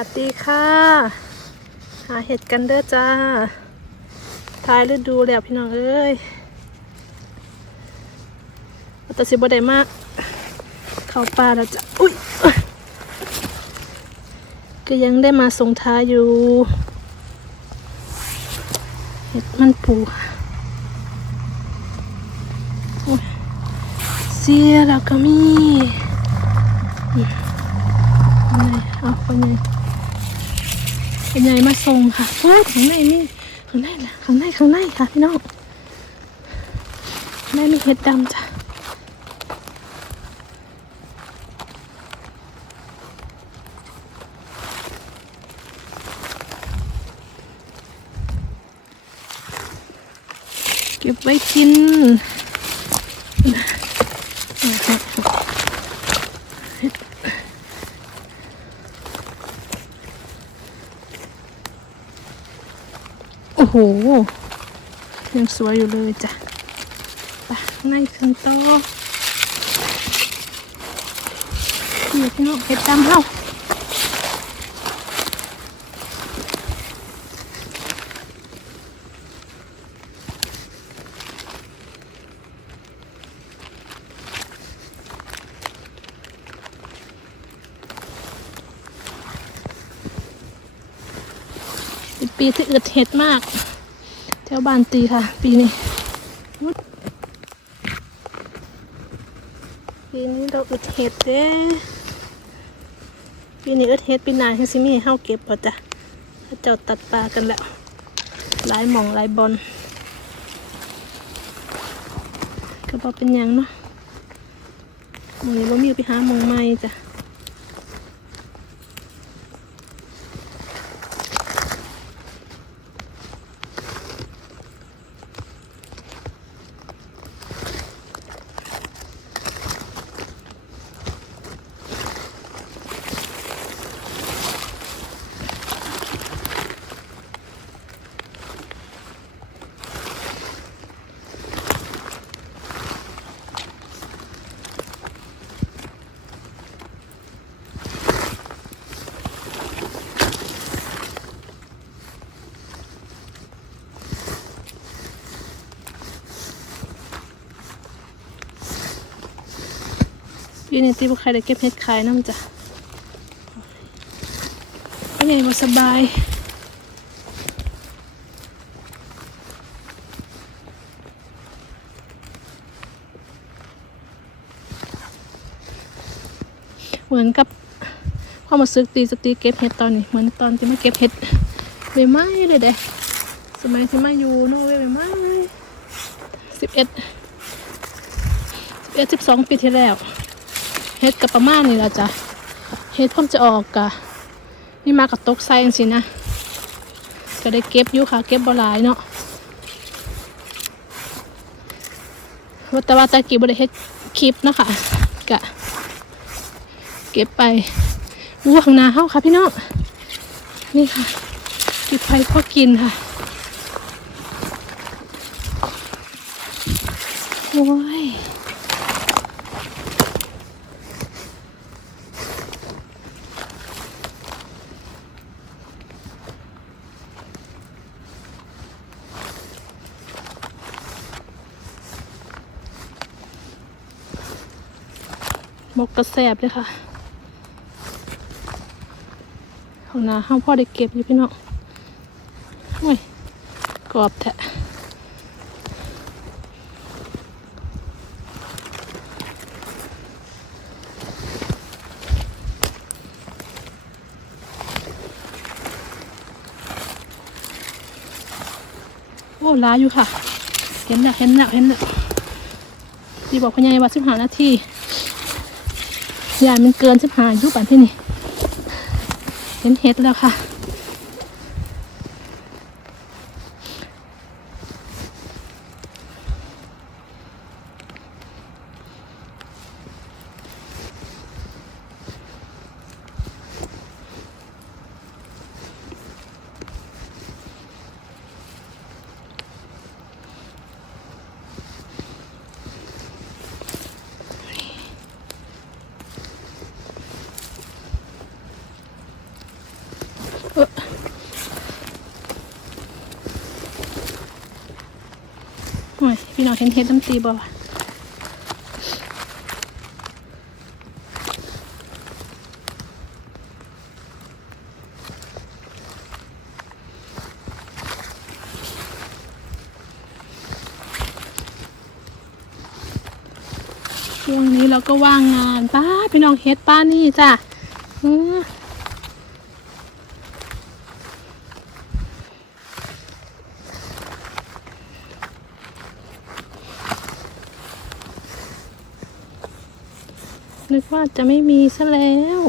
วัสดีค่ะ หาเห็ดกันเด้อจ้า ท้ายฤดูแล้วพี่น้องเอ้ยแต่สิบ่ได้มาก เข้าป่าแล้วจ้ะ อุ้ย ก็ยังได้มาส่งท้ายอยู่ เห็ดมันปูเสียแล้วก็มีข้างใน เอาข้างในข้างมาส่งค่ะโอ้ข้างในมีข้างในแหละข้างในข้างในค่ะพี่น้องข้างในมีเห็ดดำจ้ะเก็บไว้กิน โอ้โห ยังสวยอยู่เลยจ้ะไปในขึ้นโตะพี่พี่น้องเห็ดตามเฮา เป็นปีที่อึดเห็ดมากแถวบ้านตีค่ะ ปีนี้ปีนี้เราอึดเห็ดเด้ปีนี้อึดเห็ดปีน้าให้ซิมีให้เฮาเก็บป่ะจ้ะเขาจ้าตัดปลากันแล้วหลายหม่องหลายบอลก็บอกเป็นยังเนาะมองนี้บ่มีไปหามองใหม่จ้ะ ปีนี้ตีบุใครได้เก็บเห็ดขายน้ำจ้ะเป็นไงบ่สบายเหมือนกับความรู้สึกตีสตีเก็บเห็ดตอนนี้เหมือนตอนที่มาเก็บเห็ดใบไม้เลยเด้สมัยที่มาอยู่โนเวย์ใบไม้สิบเอ็ดสิบเอ็ดสิบสองปีที่แล้ว เฮ็ดกับประมาณนี้ละจ้ะเฮ็ดเพิ่มจะออกกะนี่มากับตกไซจังสินะก็ได้เก็บอยู่ค่ะ เก็บบ่หลายเนาะว่าแต่ว่าตะกี้บ่ได้เฮ็ดคลิปนะคะกะเก็บไปวัวข้างนาเฮาค่ะพี่น้องนี่ค่ะเก็บไปพอกินค่ะโอ้ย ห มกกระแสบเลยค่ะของนาห้าพ่อได้เก็บอยู่พี่น้องโอ้ยกรอบแทะโอ้ร้ายอยู่ค่ะ เห็นแล้วเห็นแล้วเห็นแล้วที่บอกพญายว่าสิบหานาที ยายมันเกินสิบหายุปันที่นี่เห็นเห็ดแล้วค่ะ พี่น้องเห็นเห็ดน้ำตีบ่ช่วงนี้เราก็ว่างงานป้าพี่น้องเฮ็ดป้านี่จ้ะ นึกว่าจะไม่มีซะแล้ว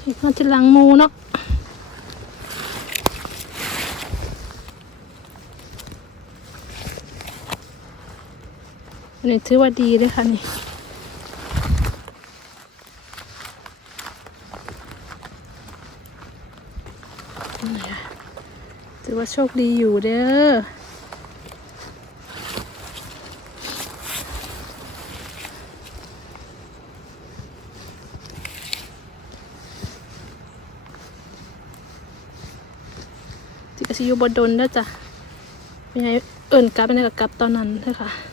เห็ดมาจะลังมูเนาะอันนี้ถือว่าดีเลยค่ะนี่ค่ะถือ ว่าโชคดีอยู่เด้อจิกสิอยู่บดดนเด้อจ้ะเป็นไงเอิ่นกลับเป็นไงกับกลับตอนนั้นเด้อค่ะ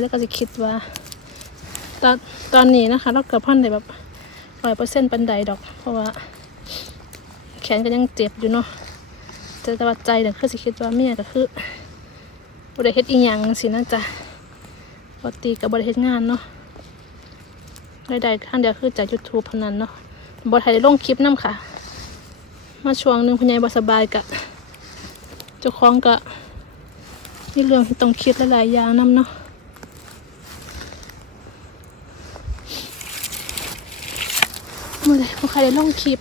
แล้วก็จะคิดว่า ตอนตอนนี้นะคะเราเกือบพันได้แบบร้อยเปอร์เซ็นต์ปันไดดอก เพราะว่า แขนก็ยังเจ็บอยู่เนาะแต่แต่ว่าใจเนี่ยคือสิคิดว่าเมียก็คือบริเฮ็ดอีหยังสินะจ๊ะปกติกับบริเฮ็ดงานเนาะรายได้ขั้นเดียวคือจากยูทูบเท่านั้นเนาะบริไทยได้ลงคลิปน้ำค่ะ มาช่วงหนึ่งคุณยายบสบายกะเจ้าของกะนี่เรื่องที่ต้องคิดหลายๆอย่างนํเนาะ มื่อไรพอใครได้ลงคลิป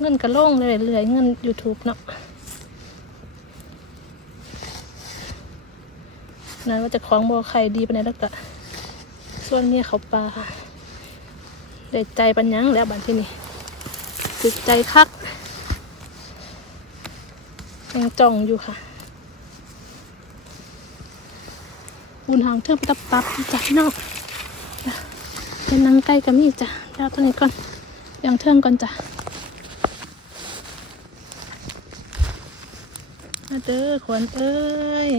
เงินก็ลงเลยเรื่อยๆเงิน YouTube เนาะนั้นว่าจะคล้องบอใครดีไปานแล้วก็ส่วนเมียเขาปลาได้ใจปัญญังแล้วบัดที่นี่ติดใจคักยังจ้องอยู่ค่ะบุญหางเทื่องตับตับๆจ้ะพี่น้องเป็นนังใกล้กับมีจ้ะ เดาตัวนี้ก่อนยังเทิงก่อนจ้ะมาเด้อขวนเอ้ย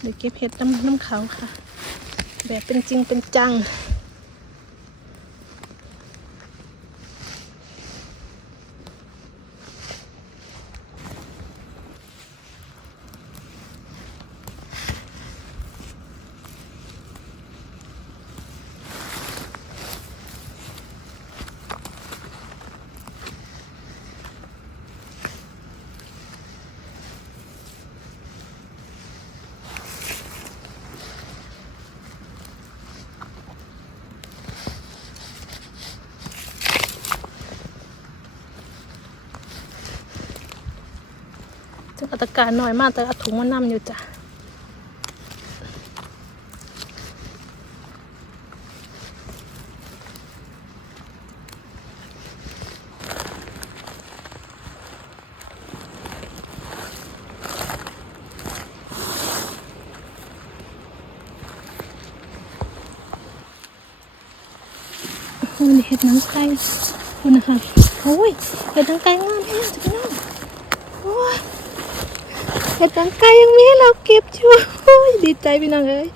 เดี๋ยวเก็บเห็ดน้ำน้ำเขาค่ะ แบบเป็นจริงเป็นจัง ถึงอัตการน้อยมากแต่อาถุงมานำอยู่จ้ะคุณเห็ดหนังไก่คุณนะคะโอ้ยเห็ดนังไก่งามแห้งจ้ะพี่น้อง ห็ดหนังไก่ยังมีให้เราเก็บอยู่โอ้ยดีใจพี่น้องเอ้ย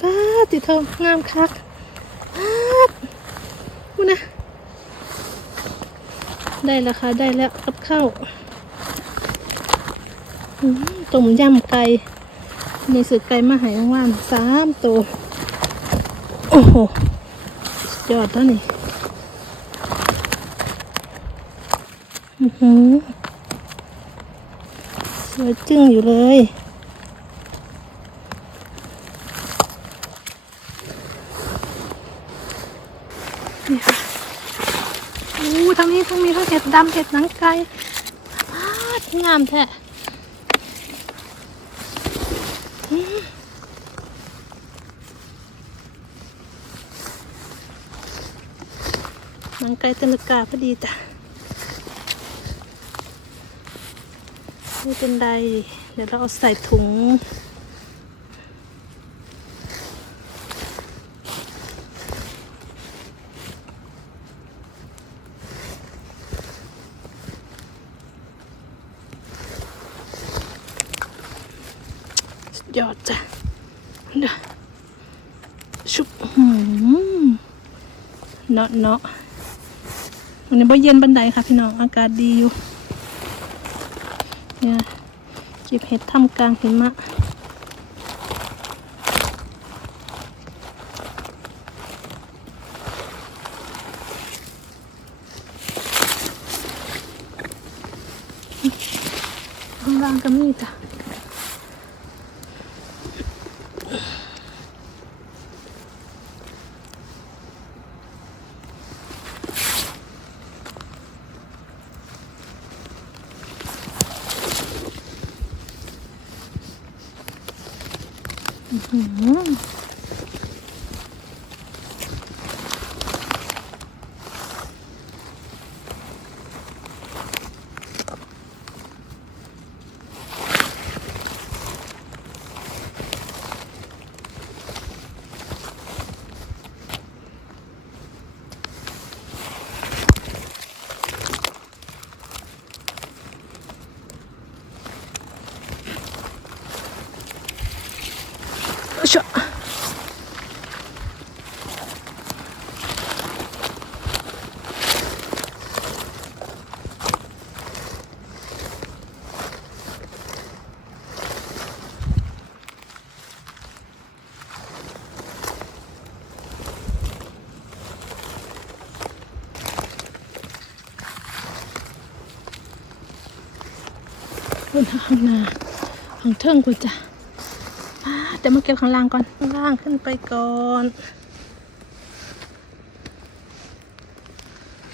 ป้าติดทองงามคักป้าดคุณนะ ได้แล้วค่ะ ได้แล้วกับข้าวต้มยำไก่มีสือไก่มาหายว่านสามตัว โอ้โหสุดยอดแล้วนี่ อือหือ วยจึ้งอยู่เลยนี่ค่ะโอ้ทางนี้ทั้งมีทั้งเห็ดดำเห็ดหนังไก่พาดงามแท้หนังไก่ตะลึกกาพอดีจ้ะ ไม่เป็นไร เดี๋ยวเราเอาใส่ถุง ยอดจ้ะเด้อชุบหืมเนาะเนาะวันนี้บ่เย็นบันไดค่ะพี่น้อง อากาศดีอยู่ เนี่ยเก็บเห็ดทำกลางหิมะข้างล่างก็มีจ้ะ อื้อหือเอาเชอะ ข้างหน้าข้างเทิงคุณจ้ะอ่าเดี๋ยวมาเก็บข้างล่างก่อน ข้างล่างขึ้นไปก่อน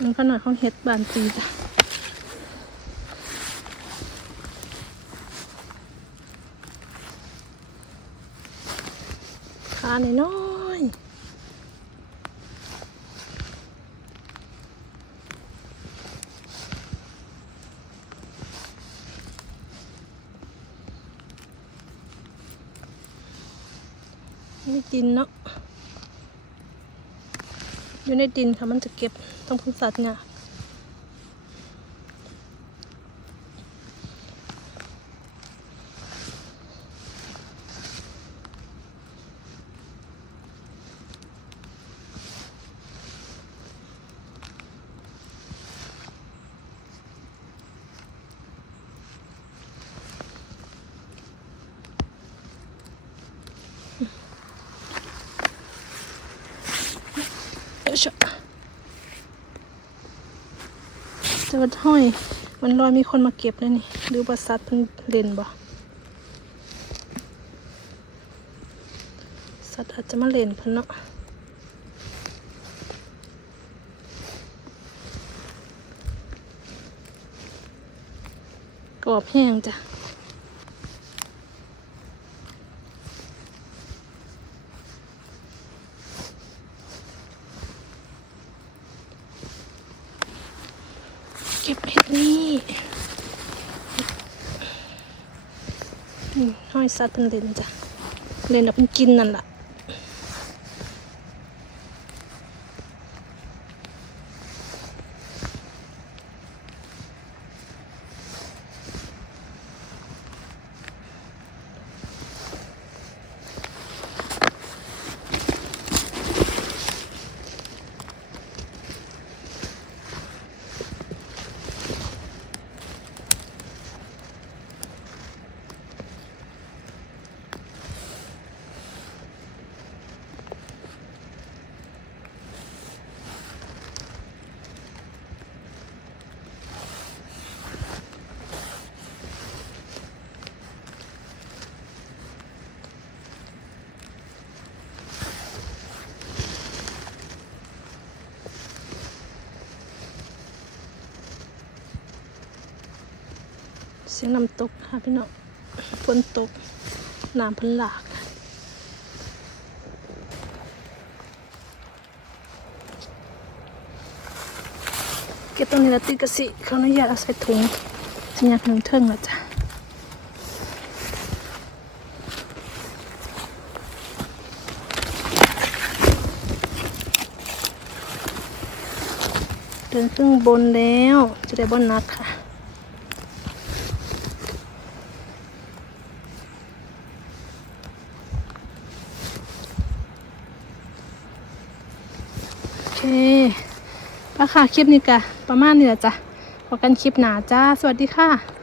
มันขนาดของเฮ็ดบานตีจ้ะขาหน่อย ไม่ดินเนาะอยู่ในดินค่ะมันจะเก็บต้องพึ่งสัตว์เนี่ย จะวัดห้อย มันลอยมีคนมาเก็บเลยนี่หรือว่าสัตว์เพิ่งเล่นบ่สัตว์อาจจะมาเล่นเพิ่นเนาะกรอบแห้งจ้ะ เก็บเห็ดนี่ อืมห้สัตว์เป็นเลนจ้ะเล่นเอาเป็นกินนั่นล่ะ เสียงน้ำตกค่ะพี่น้องฝนตกน้ำพันหลากเก็บตรงนี้ล้วติกระสิเขาอนุญาตเอาใส่ถุงสิอยากหนึ่งเทิงล้วจ้ะเดินขึ้นบนแล้วจะได้บนนักค่ะ โอเคป้า ค่ะ คลิปนี้กะประมาณนี้แหละจ้ะพบกันคลิปหน้าจ้า สวัสดีค่ะ